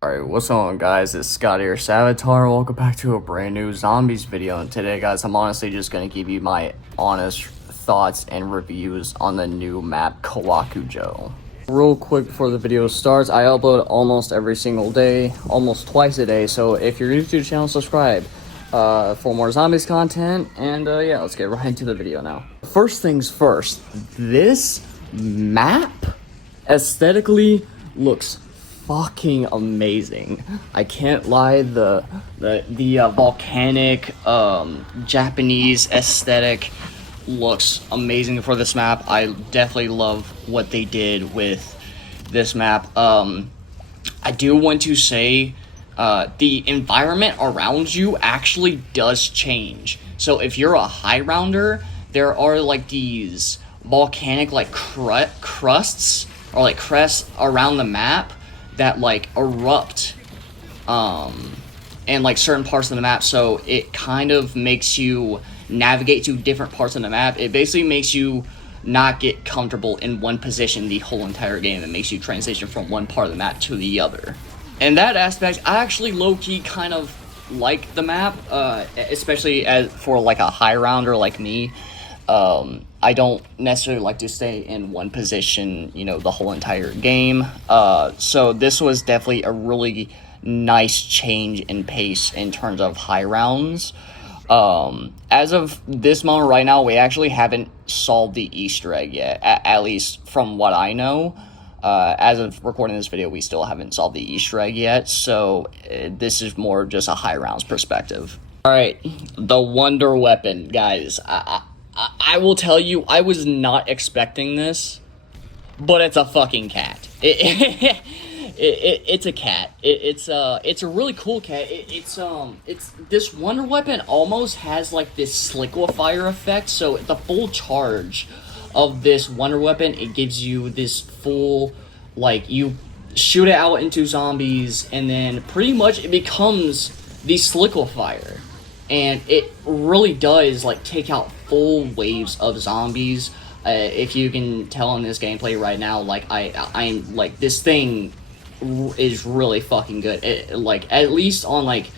Alright, what's going on, guys? It's Scott here, Savitar. Welcome back to a brand new Zombies video. And today, guys, I'm honestly just going to give you my honest thoughts and reviews on the new map, Kowakujō. Real quick before the video starts, I upload almost every single day, almost twice a day. So if you're new to the channel, subscribe for more Zombies content. And yeah, let's get right into the video now. First things first, this map aesthetically looks fucking amazing. I can't lie, the volcanic Japanese aesthetic looks amazing for this map. I definitely love what they did with this map. I do want to say the environment around you actually does change. So if you're a high rounder, there are like these volcanic like crusts or like crests around the map that like erupt in like certain parts of the map, so it kind of makes you navigate to different parts of the map. It basically makes you not get comfortable in one position the whole entire game. It makes you transition from one part of the map to the other. In that aspect, I actually low-key kind of like the map, especially for like a high rounder like me. I don't necessarily like to stay in one position, you know, the whole entire game. So this was definitely a really nice change in pace in terms of high rounds. As of this moment right now, we actually haven't solved the Easter egg yet, at least from what I know. As of recording this video, we still haven't solved the Easter egg yet, so this is more just a high rounds perspective. Alright, the Wonder Weapon, guys. I will tell you, I was not expecting this, but it's a fucking cat. It's a cat. It's a really cool cat. It's this Wonder Weapon almost has like this liquefier effect. So the full charge of this Wonder Weapon, it gives you this full, like, you shoot it out into zombies, and then pretty much it becomes the liquefier. And it really does, like, take out full waves of zombies. If you can tell in this gameplay right now, like, I'm like, this thing is really fucking good. Like, at least on, like,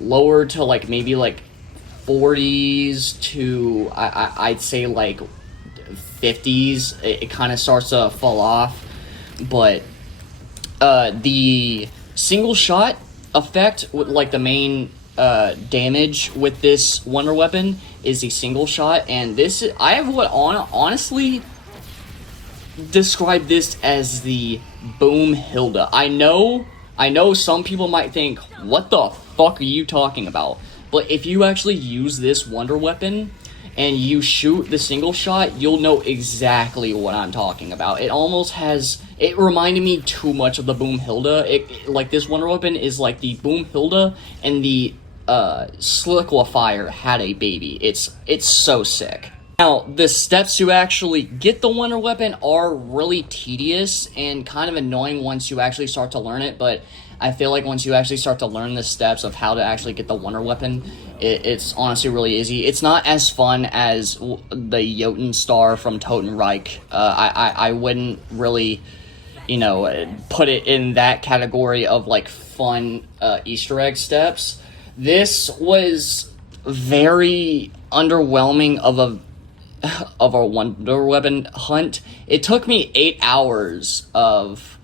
lower to, like, maybe, like, 40s to, I'd say, like, 50s, it kind of starts to fall off. But, the single shot effect, with, like, the main damage with this Wonder Weapon is a single shot, and this I would honestly describe this as the Boom Hilda. I know some people might think, what the fuck are you talking about? But if you actually use this Wonder Weapon and you shoot the single shot, you'll know exactly what I'm talking about. It reminded me too much of the Boom Hilda. Like, this Wonder Weapon is like the Boom Hilda and the Slicklifier had a baby. It's so sick. Now, the steps to actually get the Wonder Weapon are really tedious and kind of annoying once you actually start to learn it, but I feel like once you actually start to learn the steps of how to actually get the Wonder Weapon, it's honestly really easy. It's not as fun as the Jotun Star from Totenreich. I wouldn't really, you know, put it in that category of, like, fun Easter egg steps. This was very underwhelming of a Wonder Weapon hunt. It took me 8 hours of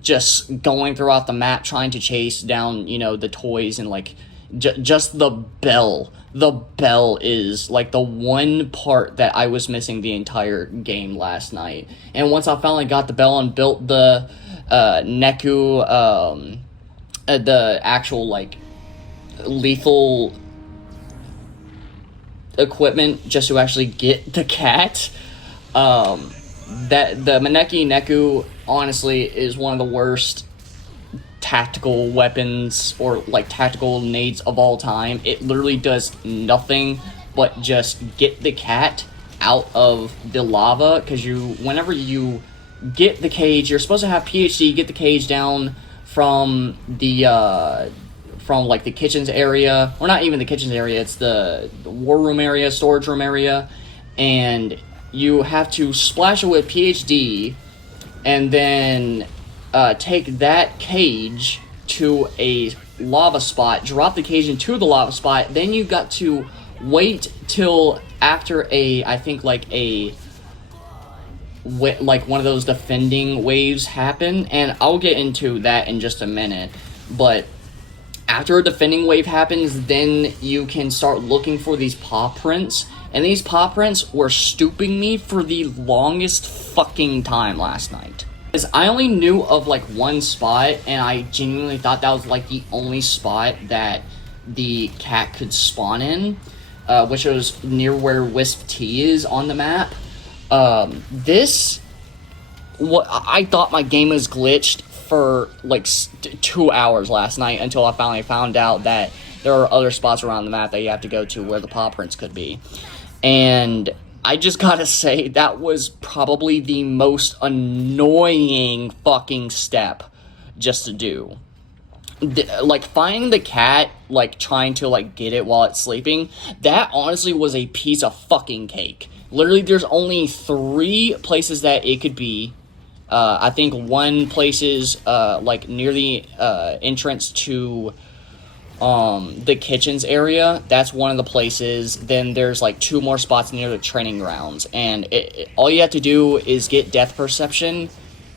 just going throughout the map trying to chase down, you know, the toys, and like just the bell. The bell is like the one part that I was missing the entire game last night. And once I finally got the bell and built the Neku, the actual like lethal equipment just to actually get the cat, that the Maneki Neku honestly is one of the worst tactical weapons or like tactical nades of all time. It literally does nothing but just get the cat out of the lava, because whenever you get the cage, you're supposed to have PhD get the cage down from the from like the kitchens area, or not even the kitchens area, it's the war room area, storage room area, and you have to splash it with PhD, and then take that cage to a lava spot, drop the cage into the lava spot, then you got to wait till after I think like one of those defending waves happen, and I'll get into that in just a minute, but after a defending wave happens, then you can start looking for these paw prints, and these paw prints were stooping me for the longest fucking time last night. Because I only knew of like one spot, and I genuinely thought that was like the only spot that the cat could spawn in, which was near where Wisp T is on the map. I thought my game was glitched for like 2 hours last night until I finally found out that there are other spots around the map that you have to go to where the paw prints could be. And I just gotta say, that was probably the most annoying fucking step just to do. Like, finding the cat, like, trying to, like, get it while it's sleeping, that honestly was a piece of fucking cake. Literally, there's only 3 places that it could be. I think one place is, like, near the entrance to the kitchens area. That's one of the places. Then there's, like, 2 more spots near the training grounds. And all you have to do is get depth perception,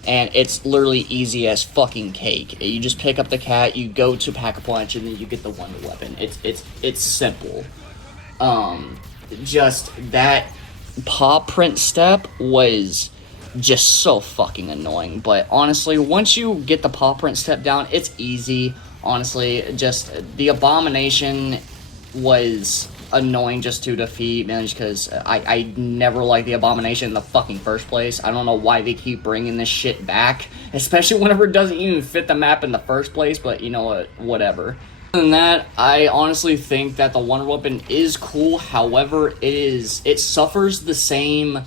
and it's literally easy as fucking cake. You just pick up the cat, you go to Pack-a-Punch, and then you get the wonder weapon. It's simple. Just that paw print step was just so fucking annoying. But honestly, once you get the paw print step down, it's easy. Honestly, just the abomination was annoying just to defeat, man, just because I never liked the abomination in the fucking first place. I don't know why they keep bringing this shit back, especially whenever it doesn't even fit the map in the first place, but you know what, whatever. Other than that, I honestly think that the wonder weapon is cool. However, it suffers the same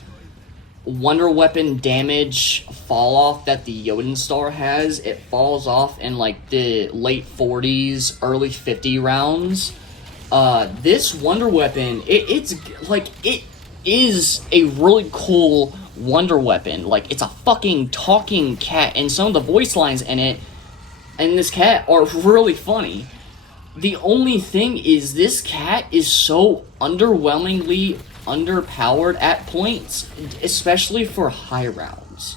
wonder weapon damage fall off that the Jotun Star has. It falls off in like the late 40s, early 50 rounds. This wonder weapon, it is a really cool wonder weapon. Like, it's a fucking talking cat, and some of the voice lines in it and this cat are really funny. The only thing is, this cat is so underwhelmingly underpowered at points, especially for high rounds.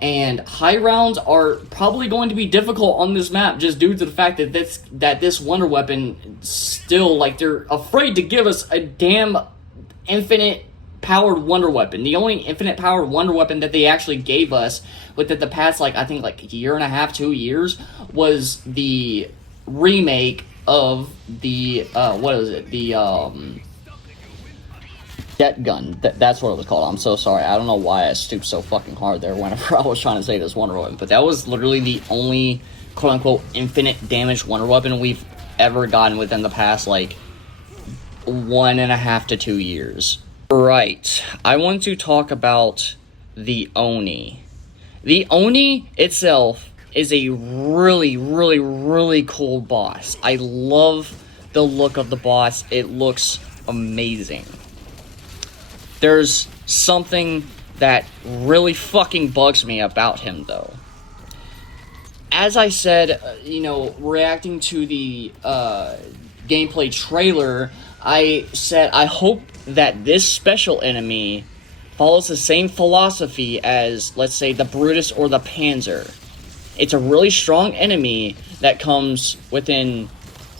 And high rounds are probably going to be difficult on this map just due to the fact that this wonder weapon still, like, they're afraid to give us a damn infinite powered wonder weapon. The only infinite powered wonder weapon that they actually gave us within the past, like, I think like a year and a half, 2 years, was the remake of the Jet Gun. That's what it was called. I'm so sorry. I don't know why I stooped so fucking hard there whenever I was trying to say this wonder weapon. But that was literally the only quote-unquote infinite damage wonder weapon we've ever gotten within the past, like, 1.5 to 2 years. Right. I want to talk about the Oni. The Oni itself is a really, really, really cool boss. I love the look of the boss. It looks amazing. There's something that really fucking bugs me about him, though. As I said, reacting to the gameplay trailer, I said I hope that this special enemy follows the same philosophy as, let's say, the Brutus or the Panzer. It's a really strong enemy that comes within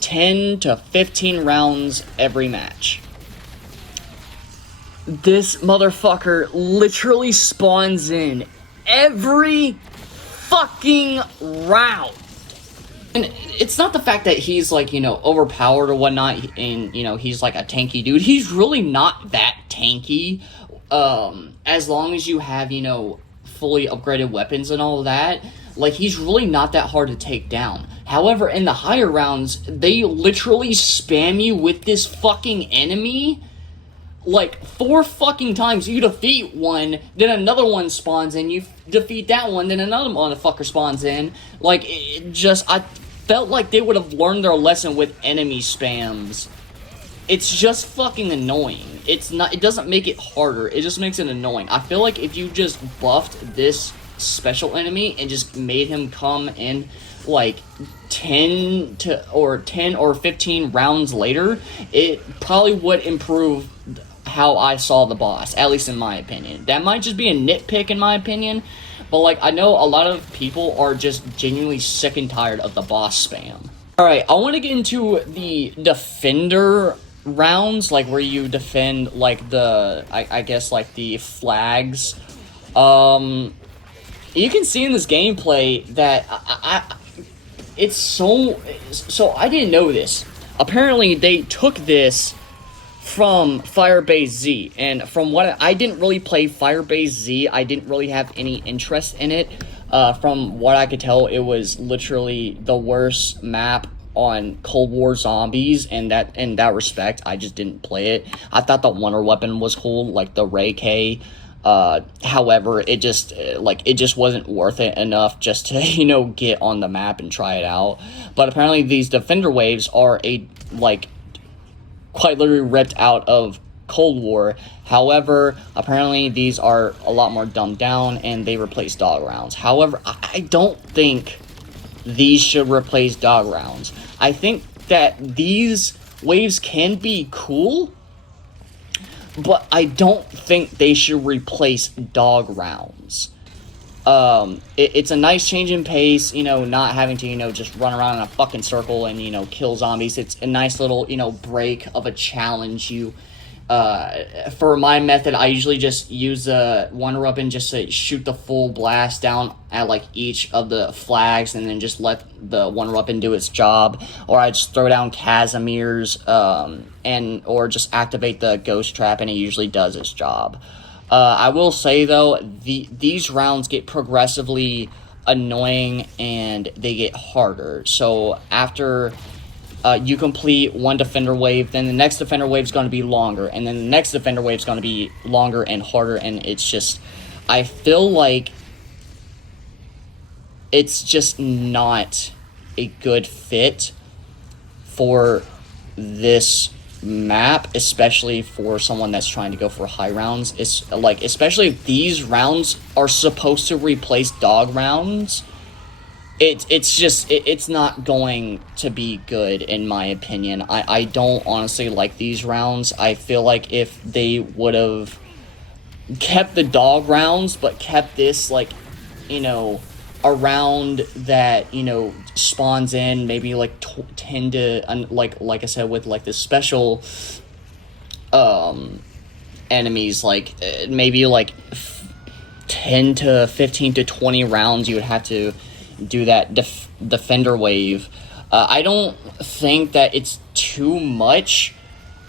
10 to 15 rounds every match. This motherfucker literally spawns in every fucking round. And it's not the fact that he's, like, overpowered or whatnot, and, he's, like, a tanky dude. He's really not that tanky, as long as you have, fully upgraded weapons and all of that. Like, he's really not that hard to take down. However, in the higher rounds, they literally spam you with this fucking enemy, like, 4 fucking times. You defeat one, then another one spawns in, you defeat that one, then another motherfucker spawns in. Like, I felt like they would have learned their lesson with enemy spams. It's just fucking annoying. It doesn't make it harder, it just makes it annoying. I feel like if you just buffed this special enemy and just made him come in like 10 or 15 rounds later, it probably would improve how I saw the boss, at least in my opinion. That might just be a nitpick in my opinion, but like I know a lot of people are just genuinely sick and tired of the boss spam. Alright, I want to get into the defender rounds, like where you defend like the I guess like the flags. You can see in this gameplay that it's so I didn't know this. Apparently they took this from Firebase Z, and from what I didn't really play Firebase Z, I didn't really have any interest in it. From what I could tell, it was literally the worst map on Cold War Zombies, and that in that respect, I just didn't play it. I thought the wonder weapon was cool, like the Ray K. However, it just wasn't worth it enough just to, you know, get on the map and try it out. But apparently these defender waves are quite literally ripped out of Cold War. However, apparently these are a lot more dumbed down and they replace dog rounds. However, I don't think these should replace dog rounds. I think that these waves can be cool, but I don't think they should replace dog rounds. It's a nice change in pace, you know, not having to, you know, just run around in a fucking circle and, you know, kill zombies. It's a nice little, you know, break of a challenge. For my method, I usually just use a wonder weapon just to shoot the full blast down at, like, each of the flags and then just let the wonder weapon do its job. Or I just throw down Casimir's, or just activate the ghost trap and it usually does its job. I will say, though, these rounds get progressively annoying and they get harder. So after you complete one defender wave, then the next defender wave is going to be longer, and then the next defender wave is going to be longer and harder, and it's just, I feel like it's just not a good fit for this map, especially for someone that's trying to go for high rounds. It's like, especially if these rounds are supposed to replace dog rounds, it's not going to be good in my opinion. I don't honestly like these rounds. I feel like if they would have kept the dog rounds but kept this, like, you know, a round that, you know, spawns in maybe like 10 to like I said, with like the special enemies, like maybe like 10 to 15 to 20 rounds you would have to do that defender wave. I don't think that it's too much,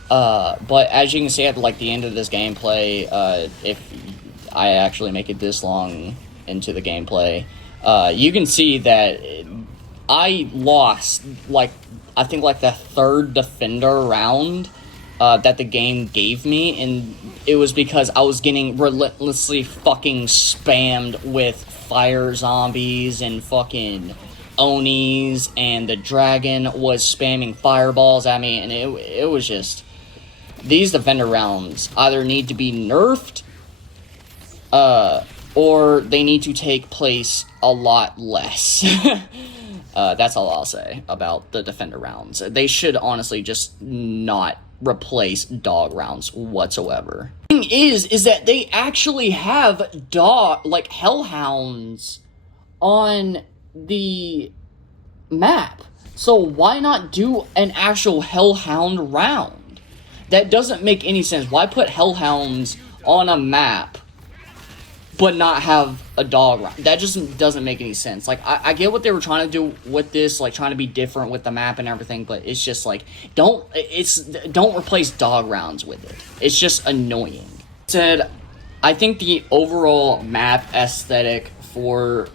but as you can see at like the end of this gameplay, if I actually make it this long into the gameplay, you can see that I lost, like, I think, like, the third defender round that the game gave me, and it was because I was getting relentlessly fucking spammed with fire zombies and fucking Onis, and the dragon was spamming fireballs at me, and it was just, these defender rounds either need to be nerfed, or they need to take place a lot less. That's all I'll say about the defender rounds. They should honestly just not replace dog rounds whatsoever. The thing is that they actually have like hellhounds on the map. So why not do an actual hellhound round? That doesn't make any sense. Why put hellhounds on a map but not have a dog round? That just doesn't make any sense. Like, I get what they were trying to do with this, like, trying to be different with the map and everything, but it's just, like, don't replace dog rounds with it. It's just annoying. Said, I think the overall map aesthetic for,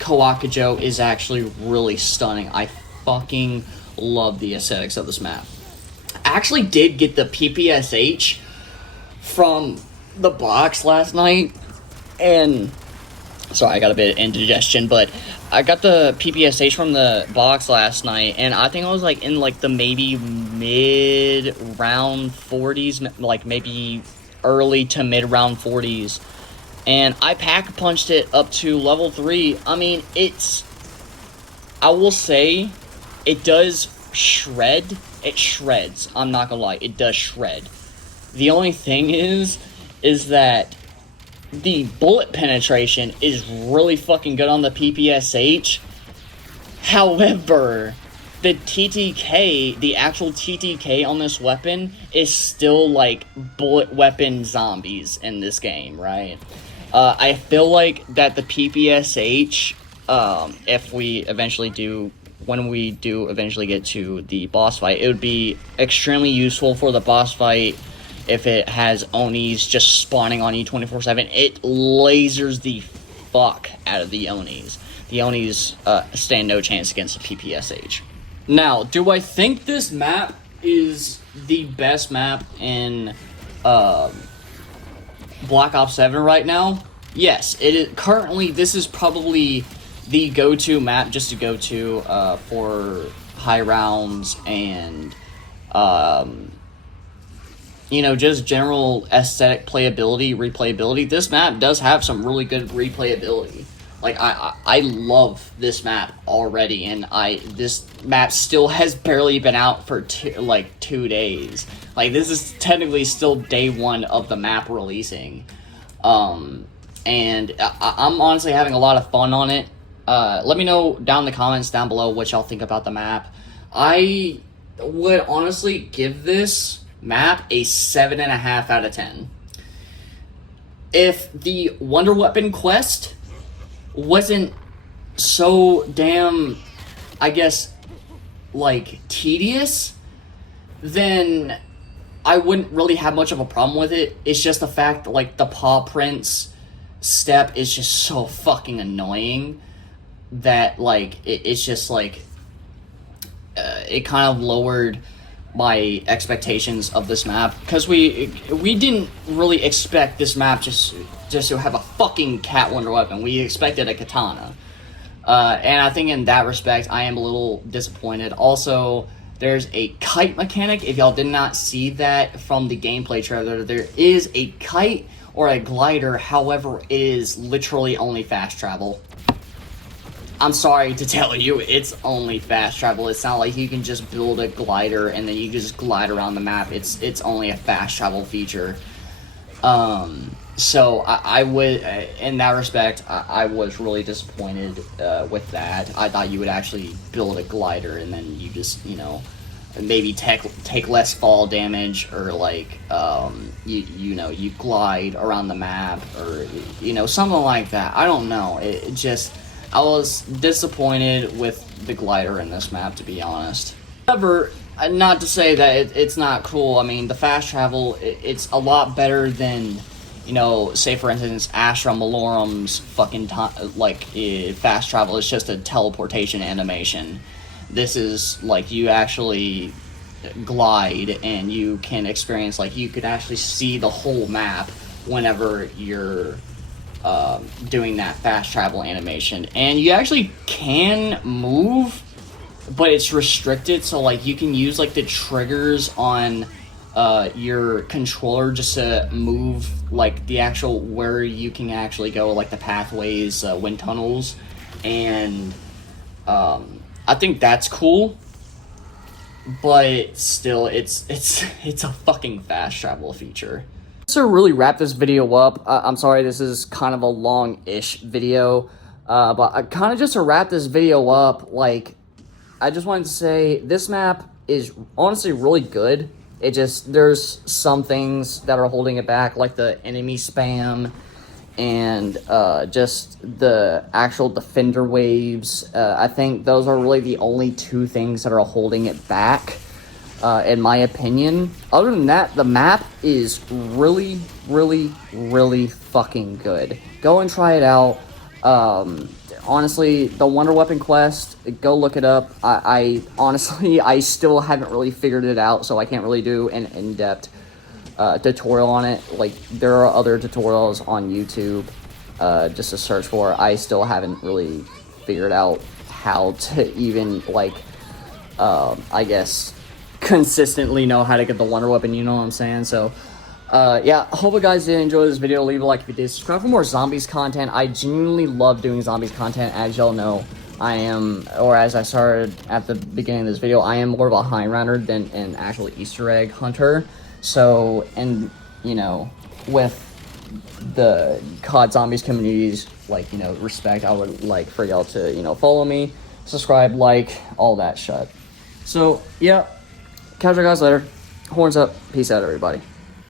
Kowakujō is actually really stunning. I fucking love the aesthetics of this map. I actually did get the PPSH from the box last night, and sorry, I got a bit of indigestion, but I got the PPSH from the box last night, and I think I was like in like the maybe mid round 40s, like maybe early to mid round 40s, and I pack punched it up to level 3. I mean, I will say, it does shred. It shreds. I'm not gonna lie, it does shred. The only thing is that the bullet penetration is really fucking good on the PPSH. However, the TTK, the actual TTK on this weapon is still like bullet weapon zombies in this game, right? I feel like that the PPSH, if we eventually do, when we do eventually get to the boss fight, it would be extremely useful for the boss fight if it has Onis just spawning on you 24/7. It lasers the fuck out of the Onis. The Onis stand no chance against the PPSH. Now, do I think this map is the best map in Black Ops 7 right now? Yes, it is. Currently, this is probably the go-to map just to go to for high rounds and you know, just general aesthetic playability, replayability. This map does have some really good replayability. Like, I love this map already, and this map still has barely been out for 2 days. Like, this is technically still day 1 of the map releasing. And I'm honestly having a lot of fun on it. Let me know down in the comments down below what y'all think about the map. I would honestly give this map a 7.5 out of 10. If the Wonder Weapon quest wasn't so damn, I guess, like, tedious, then I wouldn't really have much of a problem with it. It's just the fact that, like, the paw prints step is just so fucking annoying that, like, it's just, like, it kind of lowered my expectations of this map, because we didn't really expect this map just to have a fucking cat wonder weapon. We expected a katana, and I think in that respect I am a little disappointed. Also, there's a kite mechanic. If y'all did not see that from the gameplay trailer, there is a kite or a glider. However, it is literally only fast travel. I'm sorry to tell you, it's only fast travel. It's not like you can just build a glider and then you can just glide around the map. It's only a fast travel feature. So I would, in that respect, I was really disappointed with that. I thought you would actually build a glider and then you just, you know, maybe take less fall damage, or like you know, you glide around the map, or you know, something like that. I don't know. It just, I was disappointed with the glider in this map, to be honest. However, not to say that it's not cool. I mean, the fast travel, it's a lot better than, you know, say for instance, Astra Malorum's fucking fast travel is just a teleportation animation. This is like, you actually glide and you can experience, like, you could actually see the whole map whenever you're doing that fast travel animation. And you actually can move, but it's restricted, so like you can use like the triggers on your controller just to move like the actual where you can actually go, like the pathways, wind tunnels, and I think that's cool, but still it's a fucking fast travel feature. To really wrap this video up, I'm sorry this is kind of a long-ish video, but kind of just to wrap this video up, like, I just wanted to say this map is honestly really good. It just, there's some things that are holding it back, like the enemy spam and just the actual defender waves. I think those are really the only two things that are holding it back, in my opinion. Other than that, the map is really, really, really fucking good. Go and try it out. Honestly, the Wonder Weapon quest, go look it up. I honestly, I still haven't really figured it out, so I can't really do an in-depth tutorial on it. Like, there are other tutorials on YouTube just to search for. I still haven't really figured out how to even, like, I guess, consistently know how to get the Wonder Weapon, you know what I'm saying? So, Yeah, I hope you guys did enjoy this video. Leave a like if you did. Subscribe for more zombies content. I genuinely love doing zombies content. As y'all know, I am, or as I started at the beginning of this video, I am more of a high rounder than an actual Easter egg hunter. So, and, you know, with the COD Zombies communities, like, you know, respect, I would like for y'all to, you know, follow me, subscribe, like, all that shit. So, yeah, catch you guys later. Horns up. Peace out, everybody.